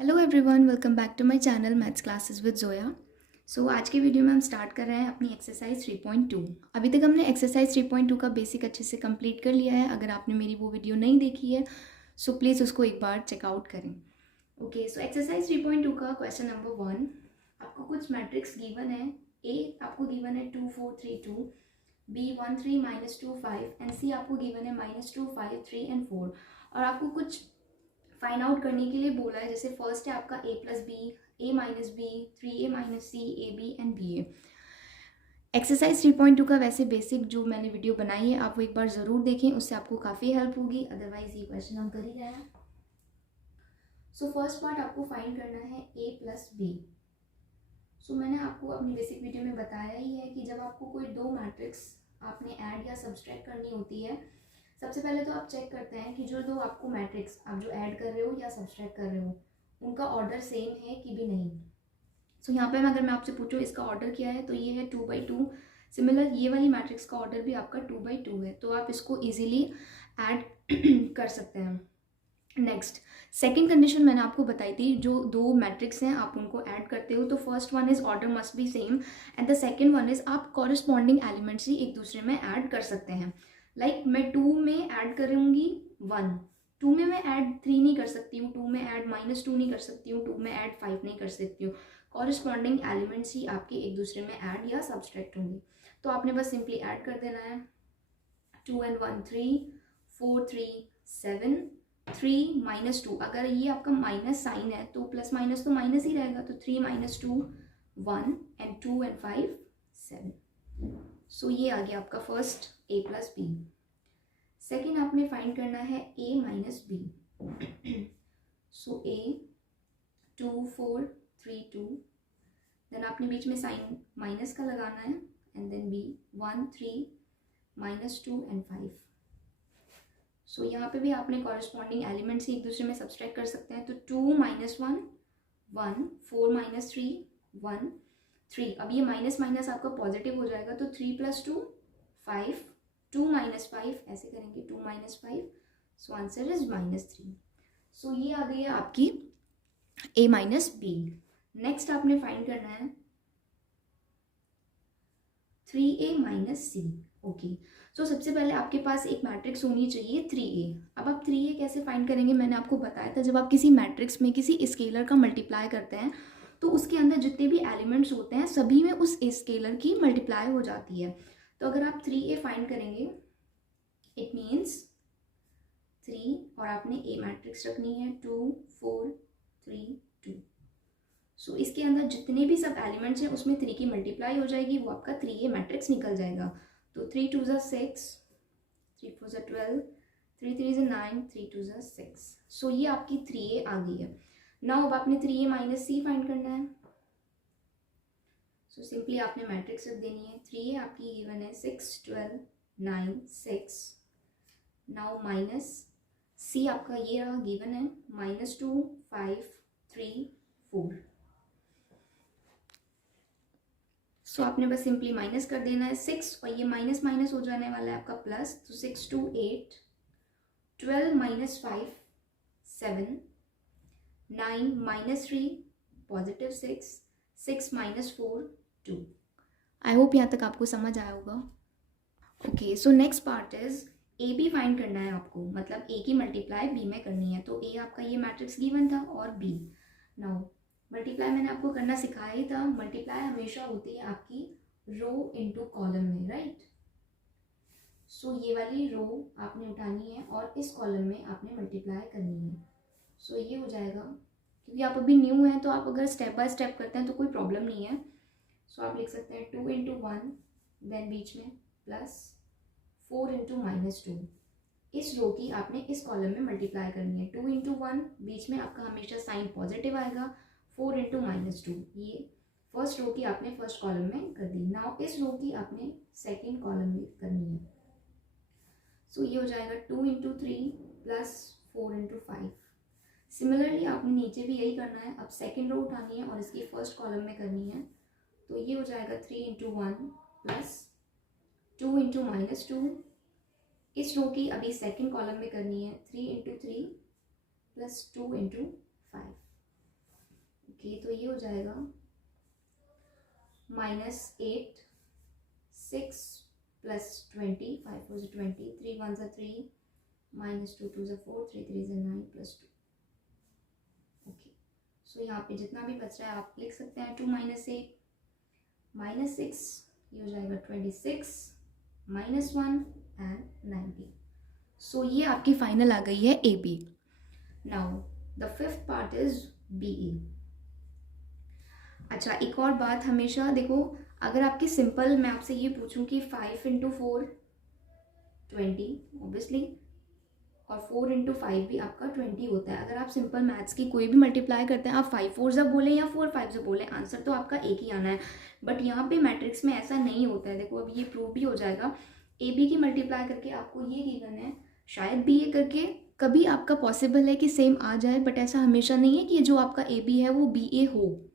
Hello everyone, welcome back to my channel maths classes with Zoya. सो आज के video में हम स्टार्ट कर रहे हैं अपनी एक्सरसाइज 3.2। अभी तक हमने एक्सरसाइज 3.2 का बेसिक अच्छे से कंप्लीट कर लिया है। अगर आपने मेरी वो वीडियो नहीं देखी है सो प्लीज़ उसको एक बार चेकआउट करें। ओके, सो एक्सरसाइज 3.2 का क्वेश्चन नंबर 1, आपको कुछ मैट्रिक्स गिवन है। ए आपको गिवन है 2 4 3 2, बी 1 3 -2 5 एंड सी आपको गिवन है -2 5 3 एंड 4। और आपको कुछ फाइंड आउट करने के लिए बोला है। जैसे फर्स्ट है आपका a plus B, a minus B, 3a minus C, A B and B A. Exercise 3.2 का वैसे बेसिक जो मैंने वीडियो बनाई है आप वो एक बार ज़रूर देखें, उससे आपको काफ़ी हेल्प होगी। अदरवाइज ये क्वेश्चन हम कर ही रहे हैं। सो फर्स्ट पार्ट आपको फाइंड करना है a प्लस बी। सो मैंने आपको अपनी बेसिक वीडियो में बताया ही है कि जब आपको कोई दो मैट्रिक्स आपने ऐड या सब्सट्रैक्ट करनी होती है, सबसे पहले तो आप चेक करते हैं कि जो दो आपको मैट्रिक्स आप जो ऐड कर रहे हो या सब्सट्रैक्ट कर रहे हो उनका ऑर्डर सेम है कि भी नहीं। सो यहाँ पे अगर मैं आपसे पूछूँ इसका ऑर्डर क्या है तो ये है 2/2। सिमिलर ये वाली मैट्रिक्स का ऑर्डर भी आपका 2/2 है, तो आप इसको इजीली ऐड कर सकते हैं। नेक्स्ट, सेकेंड कंडीशन मैंने आपको बताई थी, जो दो मैट्रिक्स हैं आप उनको ऐड करते हो तो first one is order must be same and the second one is आप कॉरेस्पॉन्डिंग एलिमेंट्स ही एक दूसरे में ऐड कर सकते हैं। लाइक मैं 2 में ऐड करूँगी 1, 2 में मैं ऐड 3 नहीं कर सकती हूँ, 2 में ऐड -2 नहीं कर सकती हूँ, 2 में ऐड 5 नहीं कर सकती हूँ। कॉरेस्पॉन्डिंग एलिमेंट्स ही आपके एक दूसरे में ऐड या सब्सट्रैक्ट होंगे। तो आपने बस सिंपली ऐड कर देना है। 2 and 1 3, 4 3 7, 3 -2। अगर ये आपका माइनस साइन है तो प्लस माइनस तो माइनस ही रहेगा, तो 3 -2 1 एंड 2 and 5 7। सो ये आ गया आपका first a plus B. Second आपने फाइंड करना है a minus B. So a 2 4 3 2, then आपने बीच में साइन माइनस का लगाना है and then b 1 3 -2 and 5। So यहाँ पे भी आपने कॉरेस्पॉन्डिंग एलिमेंट्स ही एक दूसरे में सब्सट्रैक्ट कर सकते हैं। तो 2 -1 1, 4 -3 1 3। अब ये माइनस माइनस आपका पॉजिटिव हो जाएगा, तो 3 + 2 5, 2 - 5 ऐसे करेंगे, 2 - 5, सो आंसर इज -3। सो ये आ गई है आपकी a माइनस बी। नेक्स्ट आपने फाइंड करना है 3a माइनस सी। ओके, सो सबसे पहले आपके पास एक मैट्रिक्स होनी चाहिए 3a। अब आप 3a कैसे फाइंड करेंगे, मैंने आपको बताया था। जब आप किसी मैट्रिक्स में किसी स्केलर का मल्टीप्लाई करते हैं तो उसके अंदर जितने भी एलिमेंट्स होते हैं सभी में उस स्केलर की मल्टीप्लाई हो जाती है। तो अगर आप 3a फाइंड करेंगे इट मीन्स 3 और आपने a मैट्रिक्स रखनी है 2 4 3 2। सो इसके अंदर जितने भी सब एलिमेंट्स हैं उसमें 3 की मल्टीप्लाई हो जाएगी, वो आपका 3a मैट्रिक्स निकल जाएगा। तो 3 2 6, 3 4 12, 3 3 9, 3 2 6। सो ये आपकी 3a आ गई है। नाउ अब आपने 3a माइनस सी फाइंड करना है। सो सिंपली आपने मैट्रिक्स रख देनी है। 3a आपकी गिवन है 6 12 9 6। नाउ माइनस सी आपका ये रहा गिवन है -2 5 3 4। सो आपने बस सिंपली माइनस कर देना है 6 और ये माइनस माइनस हो जाने वाला है आपका प्लस। तो 6 2 8, 12 -5 7, 9 -3 +6, 6 -4 2। आई होप यहाँ तक आपको समझ आया होगा। Okay, so next part is A B find करना है आपको, मतलब ए की मल्टीप्लाई बी में करनी है। तो ए आपका ये मैट्रिक्स गिवन था और बी। नाउ मल्टीप्लाई मैंने आपको करना सिखाया ही था। मल्टीप्लाई हमेशा होती है आपकी रो इनटू कॉलम में, राइट। सो ये वाली रो आपने उठानी है और इस कॉलम में आपने मल्टीप्लाई करनी है। सो ये हो जाएगा, क्योंकि आप अभी न्यू हैं तो आप अगर स्टेप बाय स्टेप करते हैं तो कोई प्रॉब्लम नहीं है। सो आप लिख सकते हैं 2 × 1, देन बीच में प्लस 4 × -2। इस रो की आपने इस कॉलम में मल्टीप्लाई करनी है। 2 × 1 बीच में आपका हमेशा साइन पॉजिटिव आएगा, 4 × -2 ये फर्स्ट रो की आपने फर्स्ट कॉलम में कर दी। नाउ इस रो की आपने सेकेंड कॉलम में करनी है। सो ये हो जाएगा 2 × 3 प्लस 4 × 5। सिमिलरली आपने नीचे भी यही करना है। अब सेकेंड रो उठानी है और इसकी फर्स्ट कॉलम में करनी है। तो ये हो जाएगा 3 × 1 प्लस 2 × -2। इस रो की अभी सेकेंड कॉलम में करनी है 3 × 3 प्लस 2 × 5। ओके, तो ये हो जाएगा -8 6 + 20, 5 4 = 20, 3 1 = 3, -2 2 = 4, 3 3 = 9 + 2। ओके, सो यहाँ पे जितना भी बच रहा है आप लिख सकते हैं। 2 - 8 -6, ये हो जाएगा 26, -1 एंड 90। सो ये आपकी फाइनल आ गई है A B. Now the fifth part is B A. अच्छा, एक और बात, हमेशा देखो, अगर आपकी सिंपल मैं आपसे ये पूछूं कि 5 × 4 20 ऑब्वियसली, और 4 × 5 भी आपका 20 होता है। अगर आप सिंपल मैथ्स की कोई भी मल्टीप्लाई करते हैं, आप 5 4 जब बोलें या 4 5 जब बोलें, आंसर तो आपका एक ही आना है। बट यहाँ पे मैट्रिक्स में ऐसा नहीं होता है। देखो अब ये प्रूव भी हो जाएगा। ए बी की मल्टीप्लाई करके आपको ये गिवन है, शायद बी ए करके कभी आपका पॉसिबल है कि सेम आ जाए, बट ऐसा हमेशा नहीं है कि जो आपका ए बी है वो बी ए हो।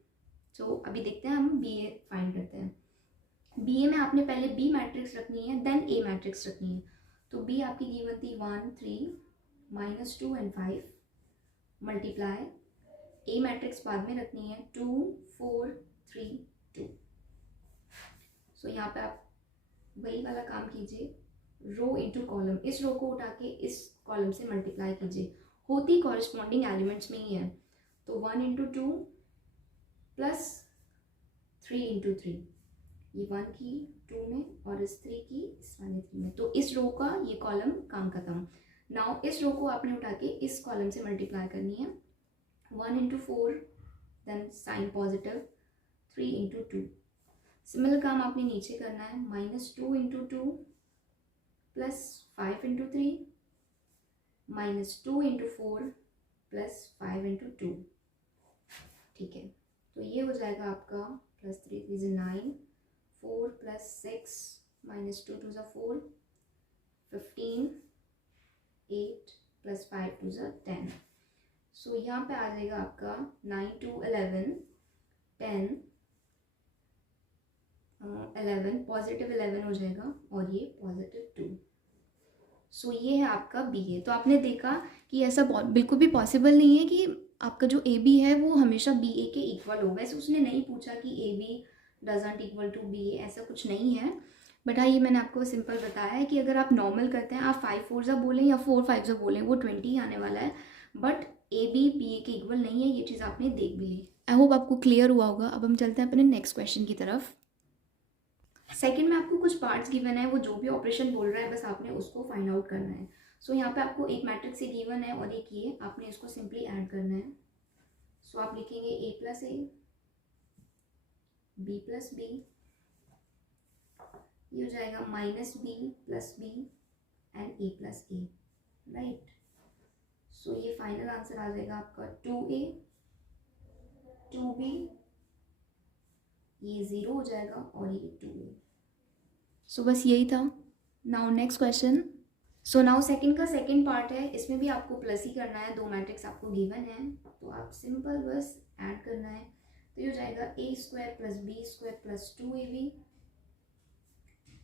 सो अभी देखते हैं, हम बी ए फाइंड करते हैं। बी ए में आपने पहले बी मैट्रिक्स रखनी है, देन ए मैट्रिक्स रखनी है। तो बी आपकी गिवन थी 1 3 -2 and 5 मल्टीप्लाई, ए मैट्रिक्स बाद में रखनी है 2 4 3 2। सो यहाँ पे आप वही वाला काम कीजिए, रो इनटू कॉलम, इस रो को उठा के इस कॉलम से मल्टीप्लाई कीजिए, होती कॉरेस्पॉन्डिंग एलिमेंट्स में ही है। तो 1 × 2 प्लस 3 × 3, ये 1 की 2 में और इस 3 की इस वाले 3 में। तो इस रो का ये कॉलम काम खत्म। नाउ इस रो को आपने उठा के इस कॉलम से मल्टीप्लाई करनी है, 1 × 4 देन साइन पॉजिटिव, 3 × 2। सिमिलर काम आपने नीचे करना है, -2 × 2 प्लस 5 × 3 -2 × 4 प्लस 5 × 2। ठीक है, तो ये हो जाएगा आपका +3 3 = 9, 4 + 6 -2 2 = 4, 15, 8 + 5 2 = 10। सो यहाँ पे आ जाएगा आपका 9 2 11 10 11, पॉजिटिव 11 हो जाएगा और ये +2। सो ये है आपका बी ए। तो आपने देखा कि ऐसा बिल्कुल भी पॉसिबल नहीं है कि आपका जो ए बी है वो हमेशा बी ए के इक्वल हो। वैसे उसने नहीं पूछा कि A B doesn't equal to B A, ऐसा कुछ नहीं है। बट हाँ, ये मैंने आपको सिंपल बताया है कि अगर आप नॉर्मल करते हैं, आप 5 4 जब बोलें या 4 5 जब बोलें, वो 20 आने वाला है। बट ए बी ए के इक्वल नहीं है, ये चीज़ आपने देख भी ली। आई होप आपको क्लियर हुआ होगा। अब हम चलते हैं अपने नेक्स्ट क्वेश्चन की तरफ। सेकंड में आपको कुछ पार्ट्स गिवन है, वो जो भी ऑपरेशन बोल रहा है बस आपने उसको फाइंड आउट करना है। सो यहाँ पे आपको एक मैट्रिक्स से गिवन है और एक ये, आपने इसको सिंपली ऐड करना है। सो आप लिखेंगे a + a, b + b, ये हो जाएगा -b + b and a + a, right. So ये फाइनल आंसर आ जाएगा आपका 2a 2b, ये 0 हो जाएगा और ये 2a। सो बस यही था। Now next question. So now second का सेकंड पार्ट है, इसमें भी आपको प्लस ही करना है। दो मैट्रिक्स आपको गिवन है तो आप सिंपल बस ऐड करना है। तो ये हो जाएगा a² + b² + 2ab,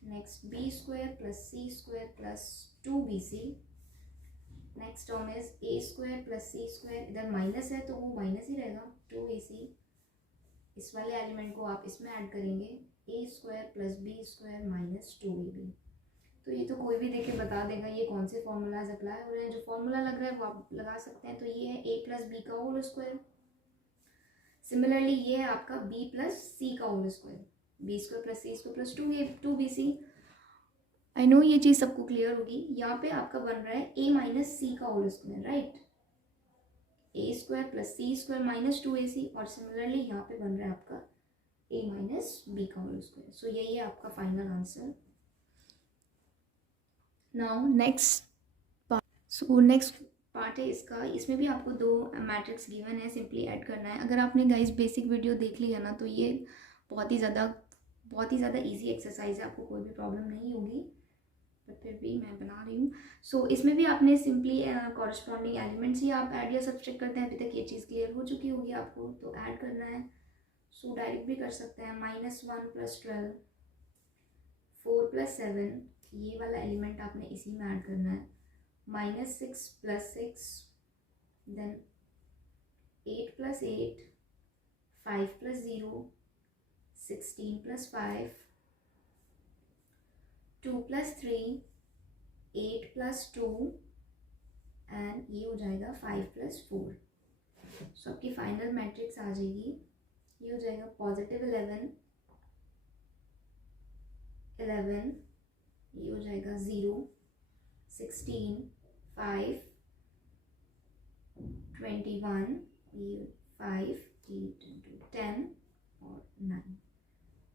next b² + c² + 2bc, next term is a² + c², इधर माइनस है तो वो माइनस ही रहेगा, 2ac। इस वाले एलिमेंट को आप इसमें ऐड करेंगे, a² + b² - 2ab। तो ये तो कोई भी देख के बता देगा ये कौन से फॉर्मूलाज अप्लाई हो रहे हैं। जो फॉर्मूला लग रहा है वो आप लगा सकते हैं। तो ये है a + b का होल स्क्वायर। सिमिलरली ये है आपका b + c का whole square, b² + c² + 2bc। I know ये चीज़ सबको क्लियर होगी। यहाँ पे आपका बन रहा है a - c का whole square, right, a² + c² - 2ac। और सिमिलरली यहाँ पे बन रहा है आपका a - b का होल स्क्वायर। सो यही है आपका final answer. Now next part है इसका। इसमें भी आपको दो मैट्रिक्स गिवन है, सिंपली ऐड करना है। अगर आपने गाइस बेसिक वीडियो देख लिया ना तो ये बहुत ही ज़्यादा इजी एक्सरसाइज है, आपको कोई भी प्रॉब्लम नहीं होगी। बट फिर भी मैं बना रही हूँ। सो इसमें भी आपने सिंपली कॉरेस्पॉन्डिंग एलिमेंट्स ही आप ऐड या सब्सट्रैक्ट करते हैं। अभी तक ये चीज़ क्लियर हो चुकी होगी आपको। तो ऐड करना है, सो डायरेक्ट भी कर सकते हैं। -1 + 12, 4 + 7, ये वाला एलिमेंट आपने इसी में ऐड करना है। -6 + 6, then 8 + 8, 5 plus 0, 16 plus 5, 2 plus 3, 8 plus 2 and ये हो जाएगा 5 प्लस 4। सो आपकी फाइनल मैट्रिक्स आ जाएगी, ये हो जाएगा पॉजिटिव 11, 11, ये हो जाएगा 0, 16, 5, 21, ये 5, 8 into 10 और 9।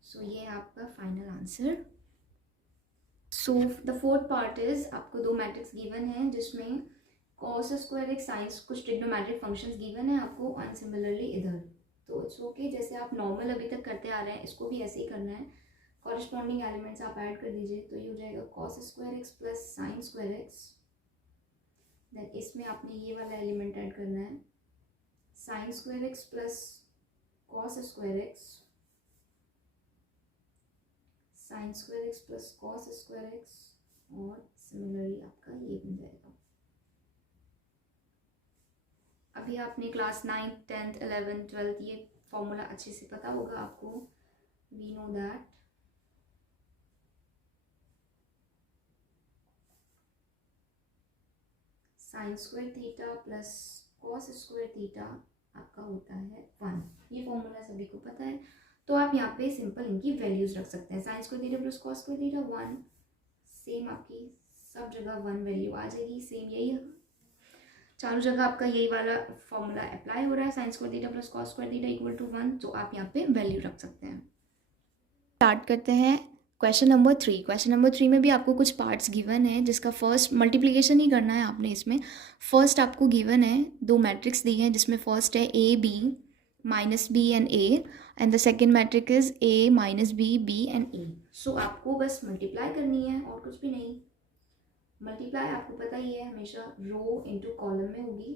सो ये आपका final answer. So the fourth part is आपको दो मैट्रिक्स गिवन है जिसमें कॉस स्क्वायर एक साइंस कुछ ट्रिग्नोमेट्रिक फंक्शंस गिवन है आपको, और सिमिलरली इधर तो इट्स ओके जैसे आप नॉर्मल अभी तक करते आ रहे हैं इसको भी ऐसे ही करना है। कॉरेस्पॉन्डिंग एलिमेंट्स आप ऐड कर दीजिए, तो ये हो जाएगा cos square x plus sine square x. Then इसमें आपने ये वाला एलिमेंट ऐड करना है sine square x plus cos square x, sine square x plus cos square x, और सिमिलरली आपका ये बन जाएगा। अभी आपने class 9th 10th 11th 12th ये फॉर्मूला अच्छे से पता होगा आपको। We know that sine square theta plus cos square theta आपका होता है 1। ये फॉर्मूला सभी को पता है, तो आप यहाँ पे सिंपल इनकी वैल्यूज रख सकते हैं। Sign square theta plus cos square theta 1, same आपकी सब जगह 1 वैल्यू आ जाएगी, सेम यही चारों जगह आपका यही वाला फॉर्मूला अप्लाई हो रहा है। Sine square theta plus cos square theta equal to 1, तो आप यहाँ पे वैल्यू रख सकते हैं। स्टार्ट करते हैं क्वेश्चन नंबर 3। क्वेश्चन नंबर 3 में भी आपको कुछ पार्ट्स गिवन है जिसका फर्स्ट मल्टीप्लिकेशन ही करना है आपने। इसमें फर्स्ट आपको गिवन है दो मैट्रिक्स दी हैं जिसमें फर्स्ट है A B minus B and A, and the second matrix is A minus B B and A. So आपको बस मल्टीप्लाई करनी है और कुछ भी नहीं। मल्टीप्लाई आपको पता ही है हमेशा रो इंटू कॉलम में होगी,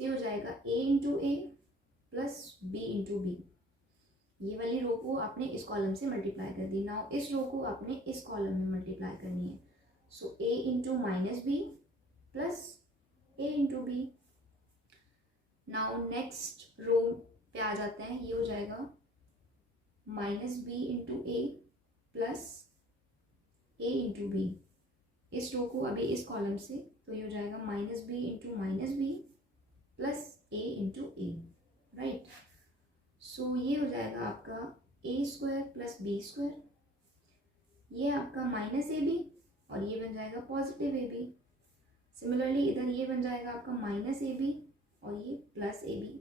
से हो जाएगा ए into A plus B into B. ये वाली रो को आपने इस कॉलम से मल्टीप्लाई कर दी, नाउ इस रो को आपने इस कॉलम में मल्टीप्लाई करनी है। So A into minus B plus A into B. Now next row पे आ जाते हैं, ये हो जाएगा minus B into A plus A into B. इस रो को अभी इस कॉलम से, तो ये हो जाएगा minus B into minus B plus A into A, right. So ये हो जाएगा आपका A square plus B square, ये आपका माइनस ए बी और ये बन जाएगा पॉजिटिव ए बी। सिमिलरली इधर ये बन जाएगा आपका माइनस ए बी और ये plus A B.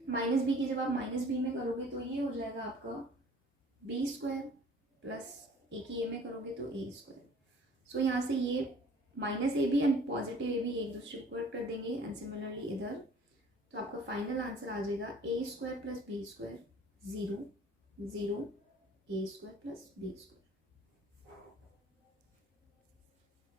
Minus B की जब आप माइनस बी में करोगे तो ये हो जाएगा आपका बी स्क्वायर प्लस ए की ए में करोगे तो ए स्क्वायर। सो यहाँ से ये minus A B and positive A B एक दूसरे को कट कर देंगे, एंड सिमिलरली इधर, तो आपका फाइनल आंसर आ जाएगा A square plus B square 0 0 A square plus B square.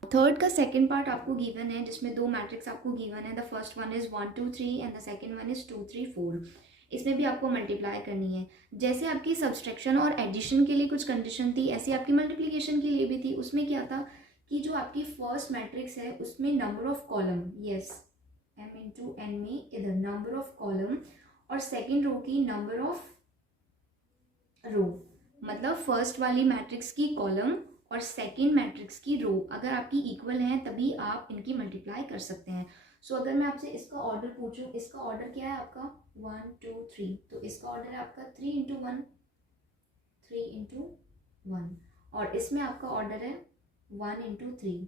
Third का सेकेंड पार्ट आपको गिवन है जिसमें दो मैट्रिक्स आपको गिवन है। The first one is 1 2 3 and the second one is 2 3 4। इसमें भी आपको मल्टीप्लाई करनी है। जैसे आपकी सब्सट्रैक्शन और एडिशन के लिए कुछ कंडीशन थी, ऐसी आपकी मल्टीप्लिकेशन के लिए भी थी। उसमें क्या था कि जो आपकी फर्स्ट मैट्रिक्स है उसमें number of column, yes m into N में इधर नंबर ऑफ कॉलम, और सेकेंड रो की नंबर ऑफ रो, मतलब फर्स्ट वाली मैट्रिक्स की कॉलम और सेकेंड मैट्रिक्स की रो अगर आपकी इक्वल हैं तभी आप इनकी मल्टीप्लाई कर सकते हैं। सो अगर मैं आपसे इसका ऑर्डर पूछूं, इसका ऑर्डर क्या है आपका 1 2 3, तो इसका ऑर्डर है आपका 3 इंटू 1 3 इंटू 1, और इसमें आपका ऑर्डर है 1 into 3।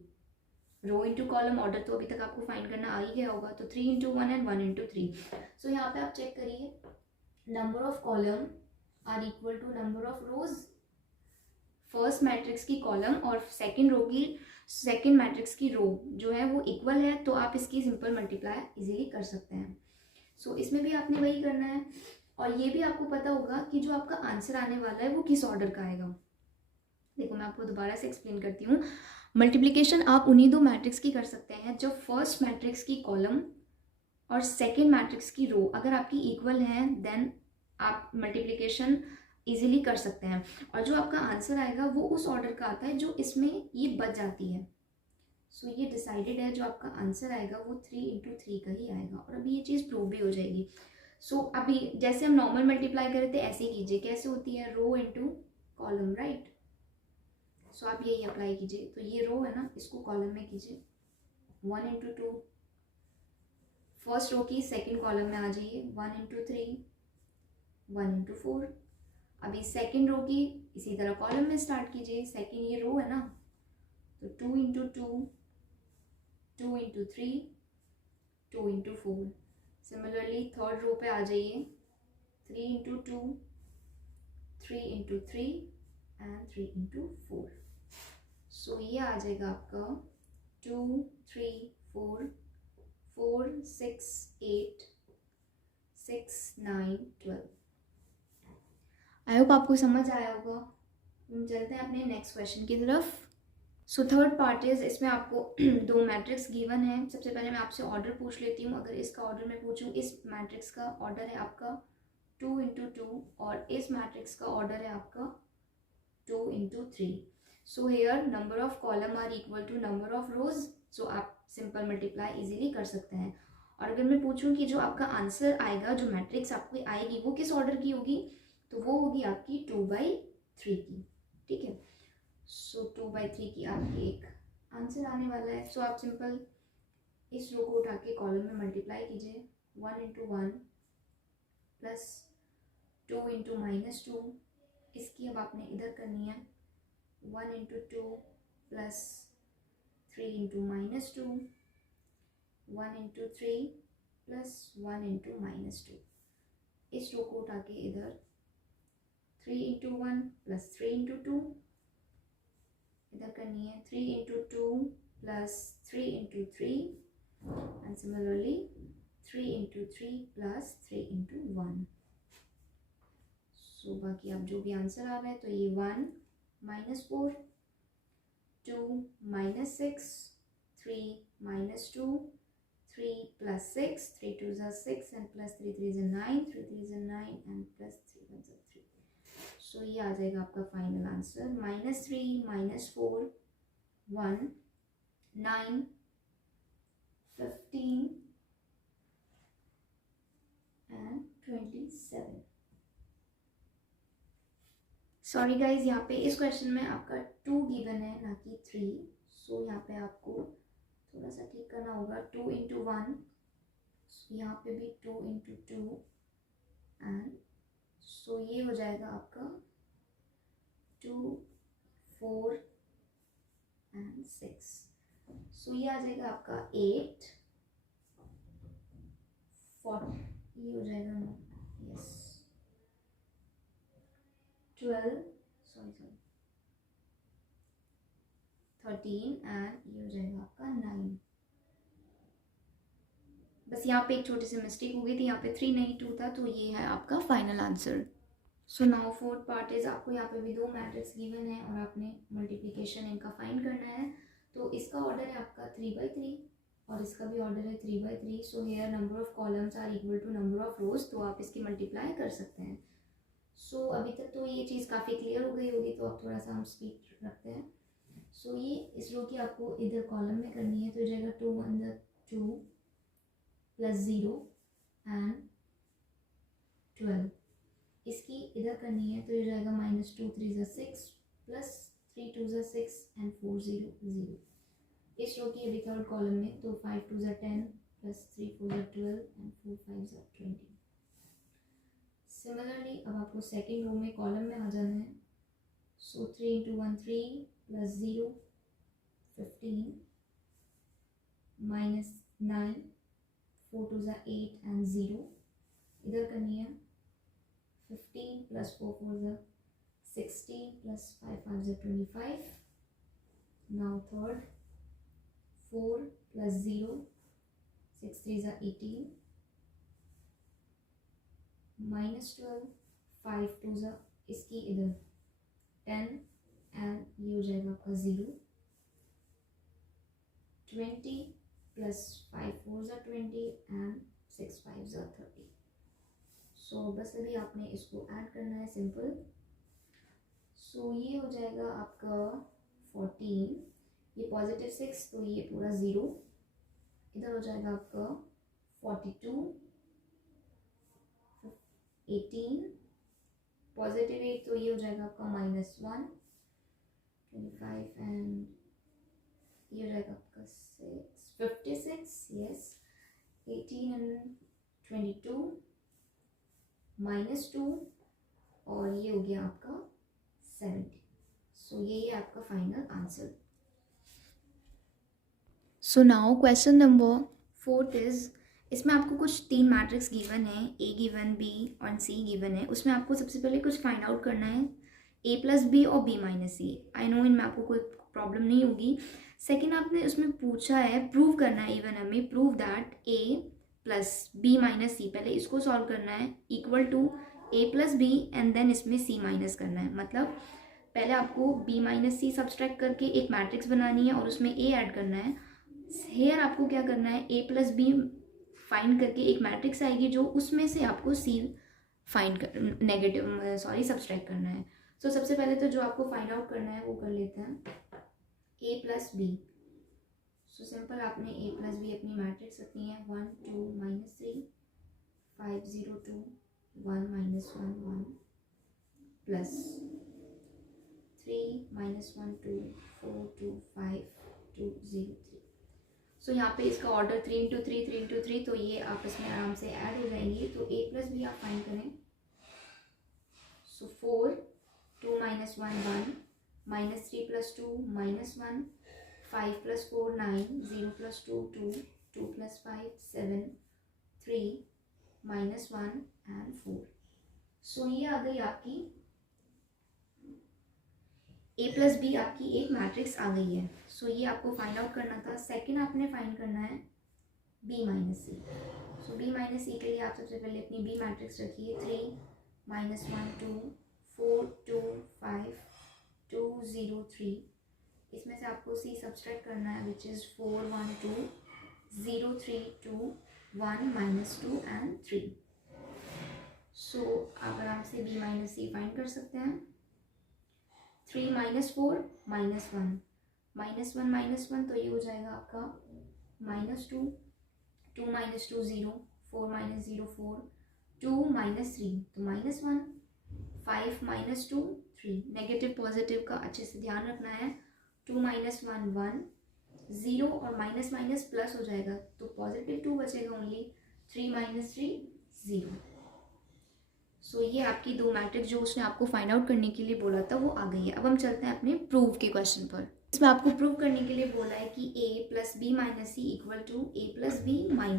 Rho into column order तो अभी तक आपको फाइंड करना आ ही गया होगा, तो 3 इंटू 1 एंड 1 इंटू 3। सो यहाँ पे आप चेक करिए, number of column are equal to number of rows. First matrix की कॉलम और सेकेंड रो की सेकेंड मैट्रिक्स की रो जो है वो इक्वल है, तो आप इसकी सिंपल मल्टीप्लाई इजीली कर सकते हैं। सो इसमें भी आपने वही करना है, और ये भी आपको पता होगा कि जो आपका आंसर आने वाला है वो किस ऑर्डर का आएगा। देखो मैं आपको दोबारा से एक्सप्लेन करती हूँ। मल्टीप्लिकेशन आप उन्हीं दो मैट्रिक्स की कर सकते हैं जब फर्स्ट मैट्रिक्स की कॉलम और सेकेंड मैट्रिक्स की रो अगर आपकी इक्वल हैं, देन आप मल्टीप्लिकेशन इजीली कर सकते हैं। और जो आपका आंसर आएगा वो उस ऑर्डर का आता है जो इसमें ये बच जाती है। सो ये डिसाइडेड है, जो आपका आंसर आएगा वो 3 इंटू 3 का ही आएगा, और अभी ये चीज़ प्रूव भी हो जाएगी। सो अभी जैसे हम नॉर्मल मल्टीप्लाई कर रहे थे ऐसे ही कीजिए। कैसे होती है, रो इनटू कॉलम, राइट। सो आप यही अप्लाई कीजिए। तो ये रो है ना, इसको कॉलम में कीजिए। 1 इंटू 2, फर्स्ट रो की सेकेंड कॉलम में आ जाइए। 1 इंटू 3, 1 इंटू 4। अभी सेकेंड रो की इसी तरह कॉलम में स्टार्ट कीजिए। सेकेंड ये रो है ना, तो 2 into 2, 2 into 3, 2 into 4। Similarly third row पे आ जाइए। 3 into 2, 3 into 3 and 3 into 4। So ये आ जाएगा आपका 2, 3, 4, 4, 6, 8, 6, 9, 12। आई होप आपको समझ आया होगा। हम चलते हैं अपने नेक्स्ट क्वेश्चन की तरफ। सो थर्ड पार्ट इज, इसमें आपको दो मैट्रिक्स गिवन है। सबसे पहले मैं आपसे ऑर्डर पूछ लेती हूँ। अगर इसका ऑर्डर मैं पूछूँ, इस मैट्रिक्स का ऑर्डर है आपका 2 इंटू 2 और इस मैट्रिक्स का ऑर्डर है आपका 2 into 3। So here number of column are equal to number of rows. So आप सिंपल मल्टीप्लाई इजीली कर सकते हैं। और अगर मैं पूछूं कि जो आपका आंसर आएगा, जो मैट्रिक्स आपको आएगी, वो किस ऑर्डर की होगी, तो वो होगी आपकी 2/3 की। ठीक है, सो 2/3 की आपकी एक आंसर आने वाला है। सो आप सिंपल इस रो को उठा के कॉलम में मल्टीप्लाई कीजिए। 1 इंटू 1 प्लस 2 इंटू -2, इसकी अब आपने इधर करनी है। 1 into 2 plus 3 into -2, 1 into 3 plus 1 into -2। इस रो को उठा के इधर 3 इंटू 1 प्लस 3 इंटू 2, इधर करनी है 3 into 2 plus 3 into 3 and similarly 3 into 3 plus 3 into 1। सो बाकी आप जो भी आंसर आ रहा है, तो ये 1 -4, 2 -6, 3 -2, 3 प्लस 6, 3 2 ज़ा 6 एंड प्लस 3 3 ज़ा 9, 3 3 ज़ा 9 एंड प्लस 3 1 ज़ा 3। सो ये आ जाएगा आपका final answer. -3, -4, 1, 9, 15 and 27। Sorry guys, यहाँ पे इस क्वेश्चन में आपका 2 गिवन है, ना कि 3। सो यहाँ पे आपको थोड़ा सा ठीक करना होगा। 2 इंटू 1, यहाँ पे भी 2 इंटू 2 एंड सो ये हो जाएगा आपका 2, 4 एंड 6। सो ये आ जाएगा आपका 8, 4, ये हो जाएगा, यस, 12, सॉरी 13 एंड ये हो जाएगा आपका 9। बस यहाँ पे एक छोटी सी मिस्टेक हो गई थी, यहाँ पे 3 नहीं 2 था, तो ये है आपका final answer. So now fourth part is, आपको यहाँ पे भी दो मैट्रिक्स गिवन है और आपने मल्टीप्लिकेशन इनका फाइंड करना है। तो इसका ऑर्डर है आपका 3/3 और इसका भी ऑर्डर है 3/3। So here number of columns are equal to number of rows, तो आप इसकी मल्टीप्लाई कर सकते हैं। सो अभी तक तो ये चीज़ काफ़ी क्लियर हो गई होगी, तो अब थोड़ा सा हम स्पीड रखते हैं। सो ये इस रो की आपको इधर कॉलम में करनी है, तो हो जाएगा 2 1 ज़ा 2 प्लस 0 एंड 12। इसकी इधर करनी है, तो ये जाएगा -2 3 ज़ा 6 प्लस 3 2 ज़ा 6 एंड 4 0 0। इस रो की अभी थर्ड कॉलम में, तो 5 2 ज़ा 10 प्लस 3 4 ज़ा 12 एंड 4 5 ज़ा 20। सिमिलरली अब आपको सेकेंड रो में कॉलम में आ जाना है। सो 3 इंटू 1 3 प्लस 0 15 -9 4 2 ज़ा 8 एंड 0। इधर करनी है 15 प्लस 4 4 ज़ा 16 प्लस 5 5 ज़ा 25। नाउ थर्ड 4 प्लस 0 6 3 ज़ा 18 -12 5 2 ज़ा, इसकी इधर 10 एंड ये हो जाएगा आपका 0। 20 प्लस 5 4 ज़ा 20 एंड 6 5 ज़ा 30। सो बस अभी आपने इसको ऐड करना है, सिंपल। सो ये हो जाएगा आपका 14, ये +6, तो ये पूरा 0। इधर हो जाएगा आपका 42 18, पॉजिटिव 8 तो ये हो जाएगा आपका -1, 25 एंड ये हो जाएगा आपका 56, यस, 18 एंड 22 -2 और ये हो गया आपका 70. सो ये आपका final answer. So now question number 4 is, इसमें आपको कुछ 3 मैट्रिक्स गिवन है, ए गिवन, बी और सी गिवन है. उसमें आपको सबसे पहले कुछ फाइंड आउट करना है, ए प्लस बी और B minus C. I know इनमें आपको कोई प्रॉब्लम नहीं होगी. सेकेंड आपने उसमें पूछा है, प्रूव करना है इवन हमें, prove that A plus B minus C. पहले इसको सॉल्व करना है, equal to A plus B and then इसमें सी माइनस करना है. मतलब पहले आपको बी माइनस सी सब्सट्रैक्ट करके एक मैट्रिक्स बनानी है और उसमें ए ऐड करना है. हेयर आपको क्या करना है, ए प्लस बी फाइंड करके एक मैट्रिक्स आएगी जो उसमें से आपको सी फाइंड कर सब्सट्रैक्ट करना है. सो सबसे पहले तो जो आपको फाइंड आउट करना है वो कर लेते हैं, ए प्लस बी. सो सिंपल आपने ए प्लस बी अपनी मैट्रिक्स रखनी है, 1 2 -3 5 0 2 1 -1 1 प्लस 3 -1 2 4 2 5 2 0 3. सो यहाँ पे इसका ऑर्डर 3 × 3 3 × 3, तो ये आपस में आराम से ऐड हो जाएंगे. तो ए प्लस बी आप फाइंड करें. सो 4 2 -1 1 -3 + 2 -1 5 + 4 9 0 + 2 2 2 + 5 7 3 -1 एंड 4. सो ये आ गई आपकी ए प्लस बी, आपकी एक मैट्रिक्स आ गई है. सो ये आपको फाइंड आउट करना था. सेकंड आपने फाइंड करना है बी माइनस सी. सो बी माइनस सी के लिए आप सबसे पहले अपनी बी मैट्रिक्स रखिए, 3 -1 2 4 2 5 2 0 3. इसमें से आपको सी सब्सट्रैक्ट करना है, विच इज़ 4 1 2 0 3 2 1 -2 एंड 3. सो आप आराम से बी माइनस सी फाइंड कर सकते हैं. 3 - 4 -1 -1 तो ये हो जाएगा आपका -2 2 -2 0 4 -0 4 2 -3 तो -1 5 -2 3. नेगेटिव पॉजिटिव का अच्छे से ध्यान रखना है. 2 - 1 1 0 और माइनस माइनस प्लस हो जाएगा तो पॉजिटिव 2 बचेगा ओनली. 3 - 3 0. सो ये आपकी दो मैट्रिक्स जो उसने आपको फाइंड आउट करने के लिए बोला था वो आ गई है. अब हम चलते हैं अपने प्रूव के क्वेश्चन पर. इसमें आपको प्रूव करने के लिए बोला है कि a + b - c = a + b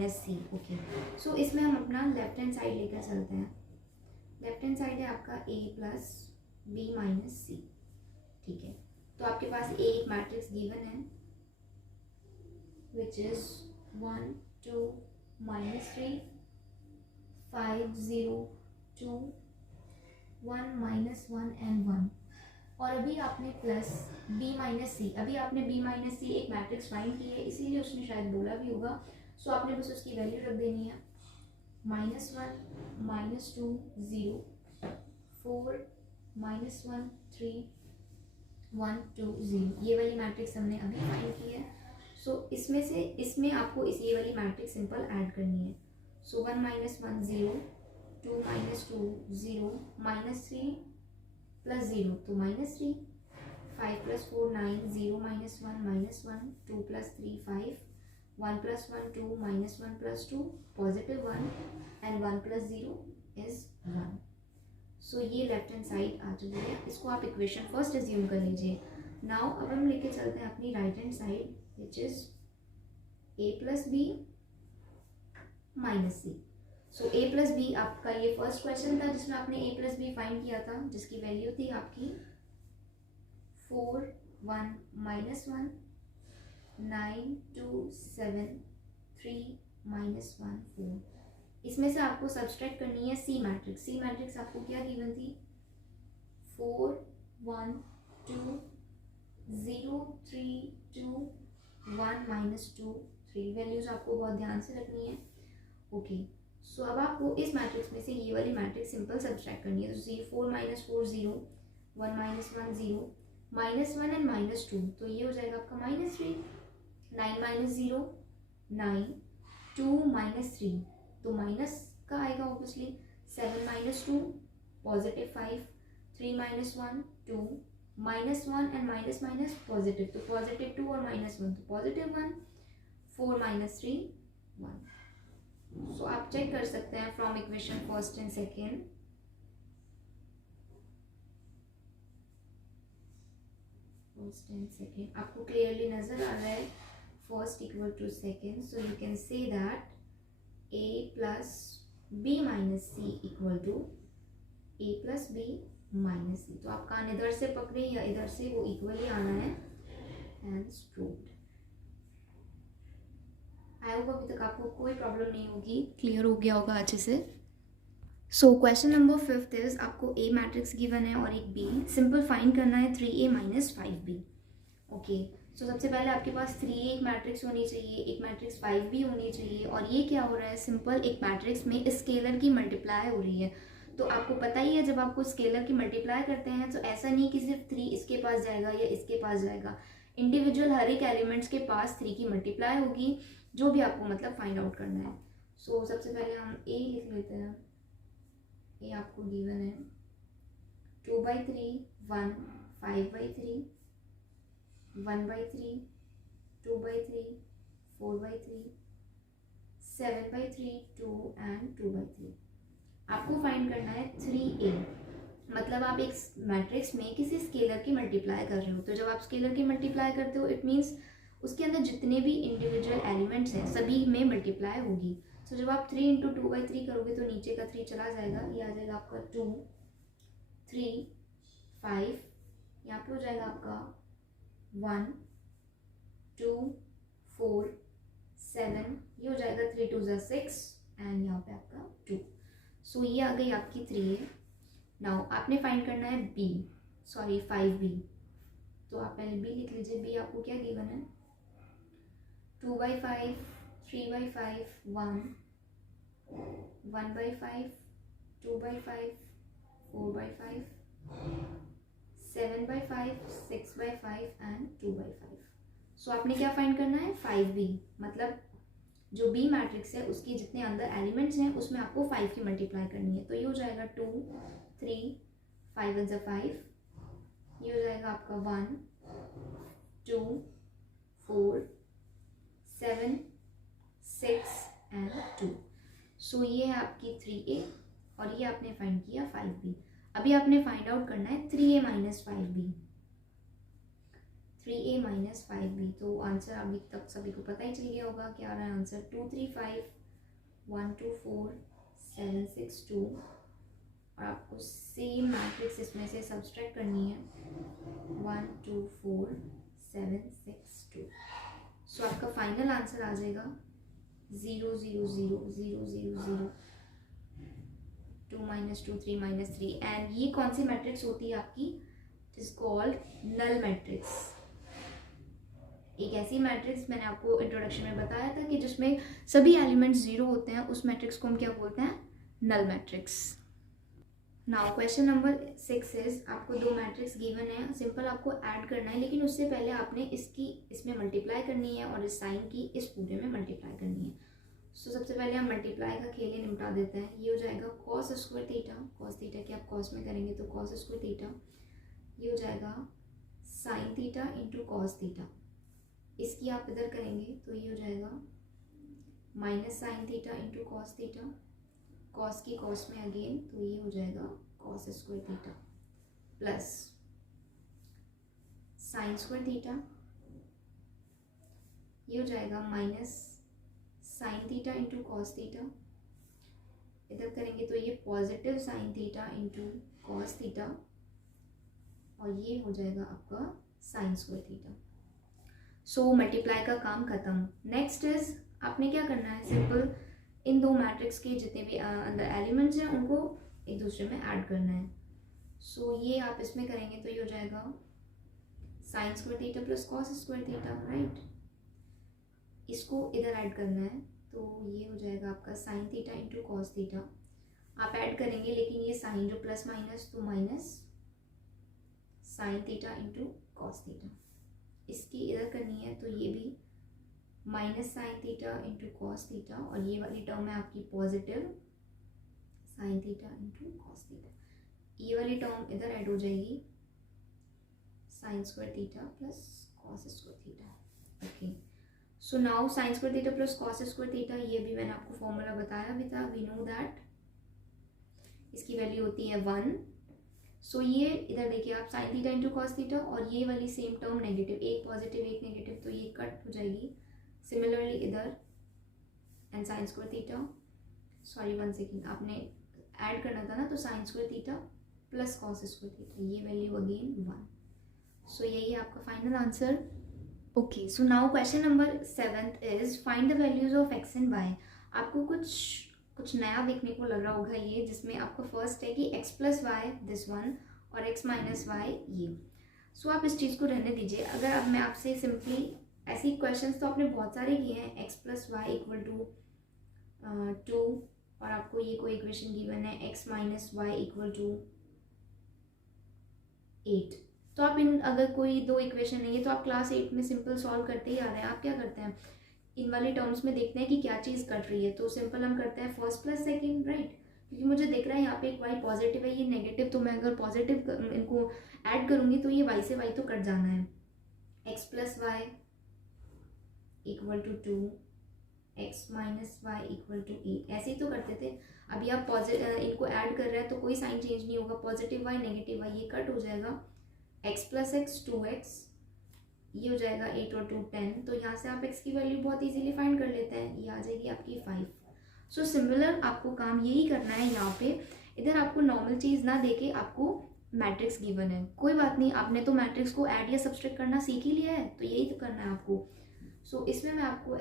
- c. Okay, सो इसमें हम अपना लेफ्ट हैंड साइड लेकर चलते हैं. लेफ्ट हैंड साइड है आपका a + b - c. ठीक है, तो आपके पास a एक मैट्रिक्स गिवन है विच इज 1 2 -3 5 0 2 1 -1 एंड 1. और अभी आपने प्लस b - c, अभी आपने b - c एक मैट्रिक्स फाइंड की है, इसीलिए उसने शायद बोला भी होगा. सो आपने बस उसकी वैल्यू रख देनी है. -1 -2 0 4 -1 3 1 2 0. ये वाली मैट्रिक्स हमने अभी फाइंड की है. सो इसमें आपको ये वाली मैट्रिक्स सिंपल ऐड करनी है. सो 1 - 1 0 2 - 2 0 -3 + 0 तो -3 5 + 4 9 0 - 1 -1 2 + 3 5 1 + 1 2 -1 + 2 +1 एंड 1 + 0 इज 1. सो ये लेफ्ट हैंड साइड आ चुकी है. इसको आप इक्वेशन फर्स्ट एज्यूम कर लीजिए. नाउ अब हम लेके चलते हैं अपनी right hand side which is a + b - c. So a + b आपका ये फर्स्ट क्वेश्चन था जिसमें आपने a + b फाइंड किया था, जिसकी वैल्यू थी आपकी 4 1 -1 9 2 7 3 -1 4. इसमें से आपको सब्सट्रैक्ट करनी है सी मैट्रिक्स. सी मैट्रिक्स आपको क्या गिवन थी, 4 1 2 0 3 2 1 -2 3. वैल्यूज आपको बहुत ध्यान से रखनी है. ओके, सो अब आपको इस मैट्रिक्स में से ये वाली मैट्रिक्स सिंपल सब्सट्रैक्ट करनी है. तो 4 - 4 0 1 - 1 0 -1 एंड -2 तो ये हो जाएगा आपका -3. 9 - 0 9 2 - 3 तो माइनस का आएगा obviously. 7 minus 2 positive 5, 3 minus 1 2, minus 1 and minus minus positive, तो पॉजिटिव 2 और माइनस 1 तो पॉजिटिव 1, 4 माइनस 3 1। सो आप चेक कर सकते हैं from equation first and second. First and second आपको क्लियरली नजर आ रहा है, first equal to second, so you can say that a plus b minus C equal to a plus b minus C. तो आप कान इधर से पकड़े या इधर से, वो इक्वली आना है। Hence proved. आई होप अभी तक आपको कोई प्रॉब्लम नहीं होगी, क्लियर हो गया होगा अच्छे से। सो क्वेश्चन नंबर 5 इज, आपको ए मैट्रिक्स गिवन है और एक बी, सिंपल फाइंड करना है 3a माइनस 5b। ओके, सो सबसे पहले आपके पास 3a एक मैट्रिक्स होनी चाहिए, एक मैट्रिक्स 5b होनी चाहिए, और ये क्या हो रहा है, सिंपल एक मैट्रिक्स में स्केलर की मल्टीप्लाई हो रही है। तो आपको पता ही है जब आपको स्केलर की मल्टीप्लाई करते हैं तो ऐसा नहीं कि सिर्फ 3 इसके पास जाएगा या इसके पास जाएगा, इंडिविजुअल हर एक एलिमेंट्स के पास 3 की मल्टीप्लाई होगी, जो भी आपको मतलब फाइंड आउट करना है। सो सबसे पहले हम a लिख लेते हैं। a आपको गिवन है 2/3 1, 5/3 1/3 2/3 4/3 7/3 2 एंड 2/3। आपको फाइंड करना है 3a, मतलब आप एक मैट्रिक्स में किसी स्केलर की मल्टीप्लाई कर रहे हो। तो जब आप स्केलर की मल्टीप्लाई करते हो इट मीन्स उसके अंदर जितने भी इंडिविजुअल एलिमेंट्स हैं सभी में मल्टीप्लाई होगी। सो जब आप 3 इंटू 2/3 करोगे तो नीचे का 3 चला जाएगा, ये आ जाएगा आपका 2 3 5, यहाँ पे हो जाएगा आपका 1 2 4 7, ये हो जाएगा 3 2 6 एंड यहाँ पे आपका 2। सो ये आ गई आपकी 3a। नाउ आपने फाइंड करना है b, सॉरी 5b। तो आप पहले b लिख लीजिए। b आपको क्या गिवन है, 2/5 3/5 1, 1/5 2/5 4/5 7/5 6/5 एंड 2/5। सो आपने क्या फाइंड करना है, 5b, मतलब जो बी मैट्रिक्स है उसके जितने अंदर एलिमेंट्स हैं उसमें आपको 5 की मल्टीप्लाई करनी है। तो ये हो जाएगा 2 3 5 1 5, ये हो जाएगा आपका 1 2 4 7 6 एंड 2। सो ये है आपकी 3a और ये आपने फाइंड किया 5b। अभी आपने फाइंड आउट करना है 3a minus 5b, 3a minus 5b। तो आंसर अभी तक सभी को पता ही चल गया होगा क्या आ रहा है आंसर, 2 3 5 1 2 4 7 6 2, और आपको सेम मैट्रिक्स इसमें से सब्सट्रैक्ट करनी है 1 2 4 7 6 2। सो आपका फाइनल आंसर आ जाएगा 0 0 0 0 0 0 2 माइनस 2 3 माइनस 3। एंड ये कौन सी मैट्रिक्स होती है आपकी, इज कॉल्ड नल मैट्रिक्स। एक ऐसी मैट्रिक्स मैंने आपको इंट्रोडक्शन में बताया था कि जिसमें सभी एलिमेंट्स 0 होते हैं, उस मैट्रिक्स को हम क्या बोलते हैं, null matrix. Now question number 6 is, आपको दो मैट्रिक्स गिवन है, सिंपल आपको ऐड करना है, लेकिन उससे पहले आपने इसमें मल्टीप्लाई करनी है और इस साइन की इस पूरे में मल्टीप्लाई करनी है। सो सबसे पहले हम मल्टीप्लाई का खेल ही निपटा देते हैं। ये हो जाएगा cos square theta, cos theta की आप कॉस में करेंगे तो कॉस स्क्वायर थीटा, ये हो जाएगा sine theta into cos theta, इसकी आप इधर करेंगे तो ये हो जाएगा minus sine theta into cos theta, cos की कॉस में अगेन तो ये हो जाएगा cos square theta, plus sine square theta, ये हो जाएगा minus sine theta into cos theta, इधर करेंगे तो ये positive sine theta into cos theta, और ये हो जाएगा आपका sign square theta. So multiply का काम खत्म। नेक्स्ट इज, आपने क्या करना है, सिंपल इन दो मैट्रिक्स के जितने भी अंदर एलिमेंट्स हैं उनको एक दूसरे में ऐड करना है। सो ये आप इसमें करेंगे तो ये हो जाएगा sign square theta plus cos square theta, right. इसको इधर ऐड करना है तो ये हो जाएगा आपका sine theta into cos theta, आप ऐड करेंगे लेकिन ये साइन जो प्लस माइनस तो minus sine theta into cos theta, इसकी इधर करनी है तो ये भी minus sine theta into cos theta, और ये वाली टर्म है आपकी positive sine theta into cos theta, ये वाली टर्म इधर ऐड हो जाएगी, sign square theta plus cos square theta. Okay, so now sine square theta plus cos square theta, ये भी मैंने आपको फॉर्मूला बताया भी था, वी नो दैट इसकी वैल्यू होती है 1। सो ये इधर देखिए आप sine theta into cos theta, और ये वाली सेम टर्म नेगेटिव, एक पॉजिटिव एक नेगेटिव, तो ये कट हो जाएगी। सिमिलरली इधर and sign square theta, sorry 1 second, आपने ऐड करना था ना, तो sign square theta plus cos square theta, ये वैल्यू अगेन 1। सो यही है आपका final answer. Okay, so now question number 7 is find the values of X and Y. आपको कुछ नया देखने को लग रहा होगा ये, जिसमें आपका फर्स्ट है कि x plus why this one और x माइनस वाई ये। सो आप इस चीज़ को रहने दीजिए। अगर अब मैं आपसे सिंपली ऐसे क्वेश्चंस तो आपने बहुत सारे किए हैं, x plus Y equal to 2, और आपको ये कोई इक्वेशन गिवन है x minus Y equal to 8। तो आप इन अगर कोई दो इक्वेशन नहीं है तो आप क्लास 8 में सिंपल सॉल्व करते ही आ रहे हैं। आप क्या करते हैं, इन वाले टर्म्स में देखते हैं कि क्या चीज़ कट रही है, तो सिंपल हम करते हैं फर्स्ट प्लस सेकेंड, राइट, क्योंकि मुझे दिख रहा है यहाँ पे एक वाई पॉजिटिव है, ये नेगेटिव, तो मैं अगर पॉजिटिव इनको ऐड करूँगी तो ये वाई से वाई तो कट जाना है। X plus Y equal to 2, X minus Y equal to 8, ऐसे ही तो करते थे। अभी आप इनको ऐड कर रहे हैं तो कोई साइन चेंज नहीं होगा, पॉजिटिव वाई नेगेटिव वाई ये कट हो जाएगा। एक्स प्लस एक्स 2x, ये हो जाएगा 8 और 2 10, तो यहाँ से आप x की वैल्यू बहुत इजीली फाइंड कर लेते हैं, ये आ जाएगी आपकी 5। सो सिमिलर आपको काम यही करना है यहाँ पे। इधर आपको नॉर्मल चीज़ ना देके आपको मैट्रिक्स गिवन है, कोई बात नहीं, आपने तो मैट्रिक्स को ऐड या सब्सट्रैक्ट करना सीख ही लिया है, तो यही तो करना है आपको। सो इसमें मैं आपको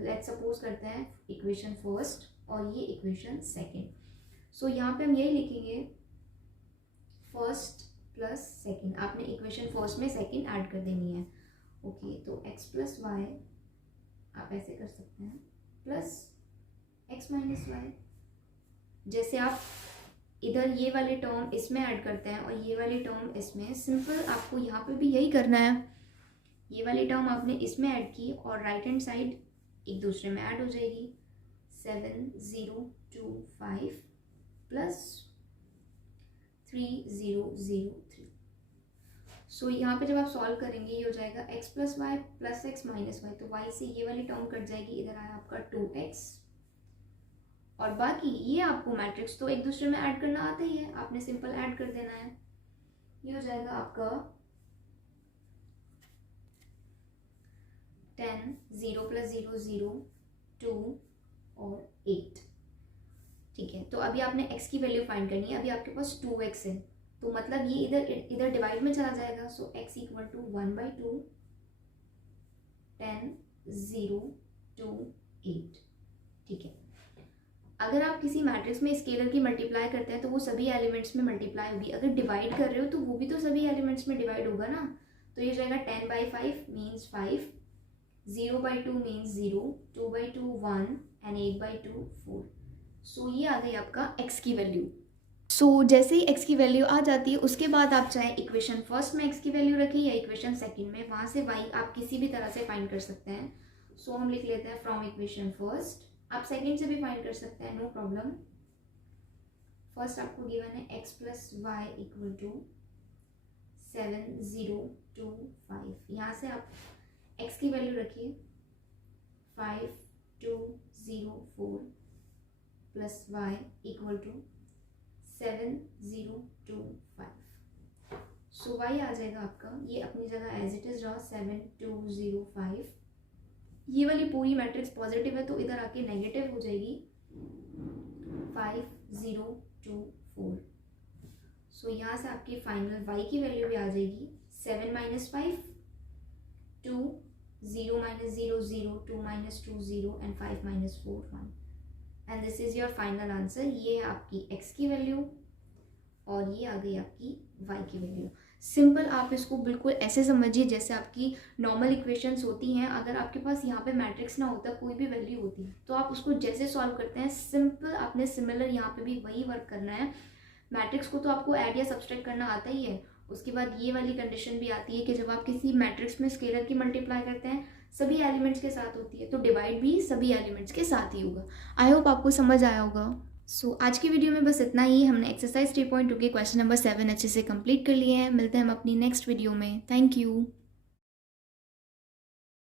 लेट्स सपोज करते हैं इक्वेशन फर्स्ट और ये इक्वेशन सेकेंड। सो यहाँ पे हम यही लिखेंगे फर्स्ट प्लस सेकेंड, आपने इक्वेशन फर्स्ट में सेकेंड ऐड कर देनी है। ओके, तो x प्लस वाई आप ऐसे कर सकते हैं, प्लस x माइनस वाई। जैसे आप इधर ये वाले टर्म इसमें ऐड करते हैं और ये वाली टर्म इसमें, सिंपल आपको यहाँ पे भी यही करना है। ये वाली टर्म आपने इसमें ऐड की और राइट हैंड साइड एक दूसरे में ऐड हो जाएगी। 7 0 2 5 प्लस 3 0 0 3। सो यहाँ पे जब आप सॉल्व करेंगे ये हो जाएगा x plus Y plus X minus Y, तो y से ये वाली टर्म कट जाएगी, इधर आया आपका 2x, और बाकी ये आपको मैट्रिक्स तो एक दूसरे में ऐड करना आता ही है, आपने सिंपल ऐड कर देना है। ये हो जाएगा आपका 10 0 प्लस 0 0 2 और 8। ठीक है, तो अभी आपने x की वैल्यू फाइंड करनी है। अभी आपके पास 2x है, तो मतलब ये इधर डिवाइड में चला जाएगा। सो x इक्वल टू 1/2 10 0 2 8। ठीक है, अगर आप किसी मैट्रिक्स में स्केलर की मल्टीप्लाई करते हैं तो वो सभी एलिमेंट्स में मल्टीप्लाई होगी, अगर डिवाइड कर रहे हो तो वो भी तो सभी एलिमेंट्स में डिवाइड होगा ना। तो ये जाएगा 10/5 मीन्स 5, 0/2 मीन्स 0, 2/2 1 एंड 8/2 4। सो ये आ गई आपका x की वैल्यू। सो जैसे ही x की वैल्यू आ जाती है उसके बाद आप चाहे इक्वेशन फर्स्ट में x की वैल्यू रखें या इक्वेशन सेकंड में, वहाँ से y आप किसी भी तरह से फाइंड कर सकते हैं। सो हम लिख लेते हैं फ्रॉम इक्वेशन फर्स्ट, आप सेकंड से भी फाइंड कर सकते हैं, नो प्रॉब्लम। फर्स्ट आपको गिवन है x plus Y equal to 7 0 2 5, यहाँ से आप x की वैल्यू रखिए 5 2 0 4 plus Y equal to 7 0 2 5। So Y आ जाएगा आपका, ये अपनी जगह एज इट इज रहा 7 2 0 5। ये वाली पूरी मैट्रिक्स पॉजिटिव है तो इधर आके नेगेटिव हो जाएगी 5 0 2 4। सो यहाँ से आपकी फाइनल वाई की वैल्यू भी आ जाएगी 7 minus 5 2 0 minus 0 0 2 minus 2 0 and 5 minus 4 1 and this is your final answer. ये है आपकी x की वैल्यू और ये आ गई आपकी y की वैल्यू। सिंपल आप इसको बिल्कुल ऐसे समझिए जैसे आपकी नॉर्मल इक्वेशंस होती हैं। अगर आपके पास यहाँ पे मैट्रिक्स ना होता, कोई भी वैल्यू होती, तो आप उसको जैसे सॉल्व करते हैं सिंपल आपने सिमिलर यहाँ पे भी वही वर्क करना है। मैट्रिक्स को तो आपको ऐड या सब्सट्रैक्ट करना आता ही है। उसके बाद ये वाली कंडीशन भी आती है कि जब आप किसी मैट्रिक्स में स्केलर की मल्टीप्लाई करते हैं सभी एलिमेंट्स के साथ होती है, तो डिवाइड भी सभी एलिमेंट्स के साथ ही होगा। आई होप आपको समझ आया होगा। आज की वीडियो में बस इतना ही। हमने एक्सरसाइज 3.2 के क्वेश्चन नंबर 7 अच्छे से कंप्लीट कर लिए हैं। मिलते हैं हम अपनी नेक्स्ट वीडियो में। Thank you.